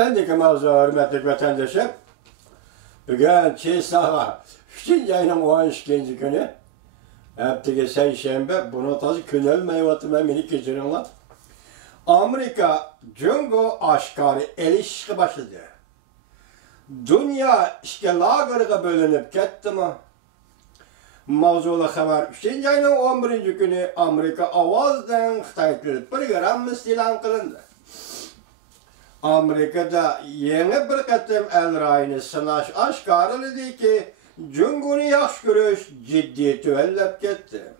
Endiki mavzu hürmetlik vatandaşım. Bugün Çeysağa 3. ayının 12. günü. Hepteki seyşembe bunu tazı künelmeyi vatımı minik geçirinler. Amerika Cungo aşkarı elişki başladı. Dünya işke lagırga bölünüp gitti mi? Mavzulu haber 3. ayının 11. günü Amerika avazdan Xitaytırıp bir gram istilan kılındı. Amerika'da yeni bir katım el rayını sınaş aşkarılıdı ki Cungo'nu yaxşı görüş ciddi tüvellep gitti.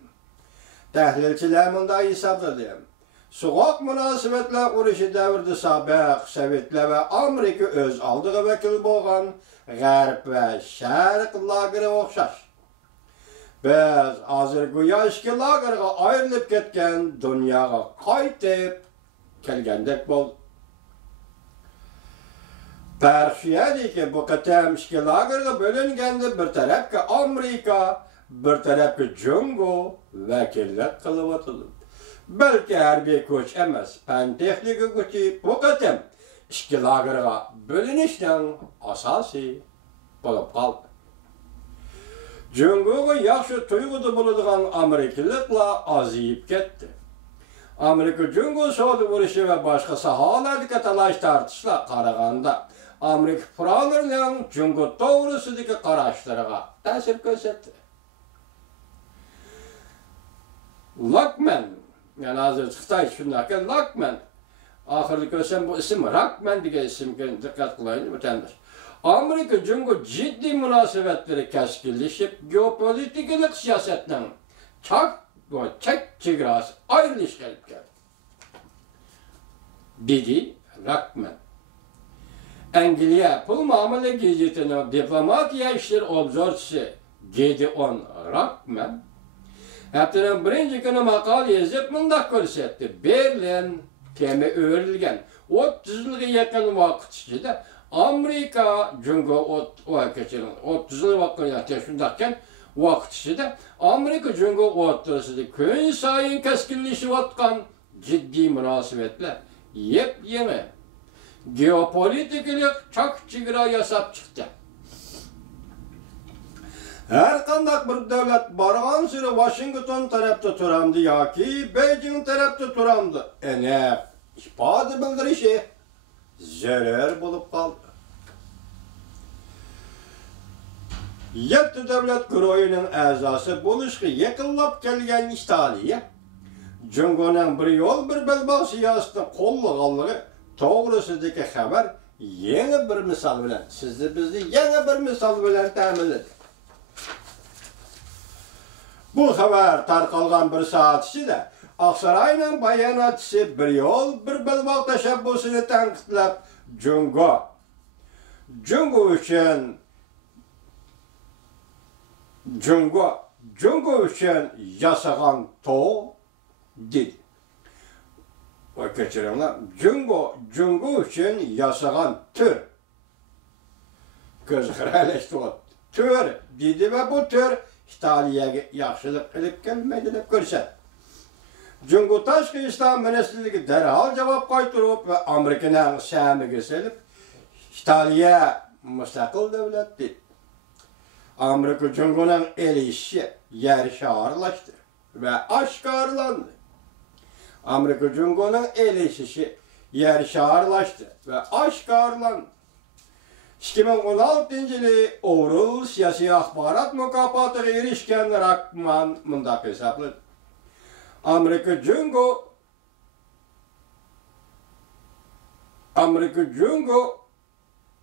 Təhlilçiler bunda hesapladı. Soğuk münasebetler kuruşu devirde sabah Sovetler ve Amerika öz aldığı vekil boğan Garp ve Şark lagırı okşaş. Biz hazır güya işki lagırıga ayrılıp ketken dünyaya kaytıp kelgendek bol. Perşiyedi ki bu katem işki lagırıga bölüngende bir taraf ki Amerika, bir taraf ki Cungo vekillet kılıvatılır. Belki harbiy güç emas, pan texnika gücü bu katem işki lagırıga bölünüşten asasi bolup kaldı. Cungo'ga yaxşı tuygudu buladigan Amerikalıkla aziyip ketdi. Amerika Cungo soğudu vuruşu ve başka sahalardaki talaş tartışla qaraganda Amerika fıralırının Cungo doğrusudaki qaraşlarına təsir gösterdi. Lockman, yani hazır Xitay şundaki Lockman, ahırda görsem bu isim Rockman diye isim dikkat kılayın vatandaş. Amerika Cungo ciddi münasebetleri keskinleşip geopolitikalik siyasetten çek çigrası ayrılış gelip geldi. Dedi Rockman. Angliya Pul Muamele Gazetesi'nin diplomatiya işleri obzorçusu Gideon Rockman haftanın birinci günü makale yazıp mındak görsetti. Berlin temi öğrenilgen 30 yılga yakın vakit içinde Amerika Cungo o 30 yıl vakit şundakken vakit içinde Amerika Cungo ortasında köyün sayın keskinleşip atkan ciddi münasebetler yepyeni geopolitiklik çok çigra yasap çıktı. Her kandak bir devlet barğan sürü Washington tarafta turamdı ya ki Beijing tarafta turamdı. Ne ifade bildirişi zarar bulup kaldı. Yetti devlet kuroyunun azası buluşku yakınlap gelgen İtaliya, Cungo'nun bir yol bir belbağ siyasetini kollaganlığı doğrusudaki haber yeni bir misal bilen, sizi bizi yeni bir misal bilen temin edin. Bu haber tarqalgan bir saat içinde Aksaray'ın bayanatçısı bir yol bir belbağ teşebbüsünü tanqidlab Cungo üçün yasagan to dedi. O keçirimler Cungo üçün yasagan tür. Göz kıraleşti o. Tür dedi ve bu tür İtalya'ya yaxşılık kılıp gelmedi dep görset. Cungo Taşkı İslam Ministrligi derhal cevap qaytırıp ve Amerika'nın şamiga selip İtalya müstakil devlet dedi. Amerika Cungo'nun elişi yer şağırlaştı ve aşkarlandı. Amerika Cungo'nun elişi yer şağırlaştı ve aşkarlandı. 2016 yılı Ovrul Siyasi Akbarat Mükafatı erişken Rockman mındak hesapladı. Amerika Cungo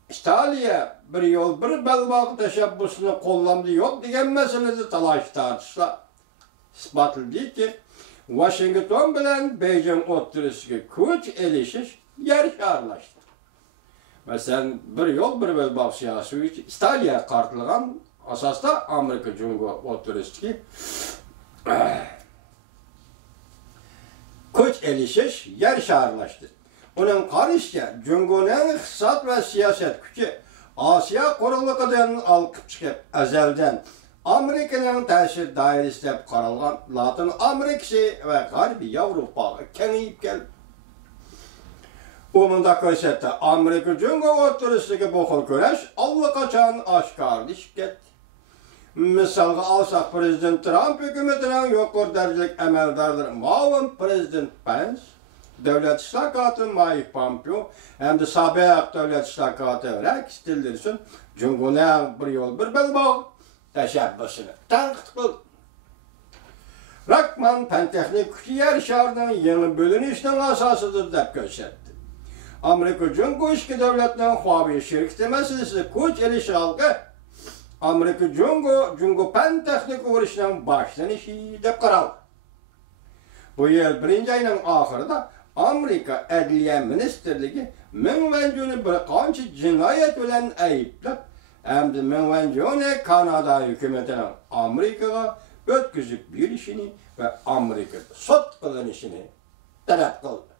İtalya bir yol bir belbağ teşebbüsünü kollamdı yok diyen meselesi talaş tartışla ispatladı ki Washington bilen Beijing oturuşu güç elişiş yer şağırlaştı. Mesela bir yol bir belbağ siyasi İtalya kartılgan asasda Amerika Cungo oturuşu güç elişiş yer şağırlaştı. Onun karışça Cungo'nun iktisat ve siyaset gücü Asya kurulukıdan alıp çıkıp ezelden Amerika'nın təsir dairesi hep qaralgan Latin Amerikası ve Garbi Avrupa kengeyip geldi. Omunda ko'rsatdi, Amerika Jungo o'rtasidagi bu xil kurash allaqachon oshkorlashib ketdi. Misalga alsak Prezident Trump hükümetining yuqori darajalik amaldorlari muavin Prezident Pence, Davlat ishlar kotibi Mike Pompeo hamda sobiq davlat ishlar kotibi Rex Tillerson Jungoning bir yo'l bir belbog' tashabbusini tanqid qildi. Rakman pan-texnik kuch yer sharining yangi bo'linishining asosidir deb ko'rsatdi. Amerika Jungo ishki davlatning huaviy shirkati masalasi kuch elish oldi. Amerika Jungo pan-texnik urushning boshlanishi deb qaraldi. Bu yil 1-oyning oxirida Amerika Adliya Ministerligi Meng Wanzhou'ni bir qancha jinoyat bilan ayblab, hamda Meng Wanzhou'ni Kanada hukumatining Amerikaga o'tkazib berishini va Amerikada sud qilinishini talab qildi.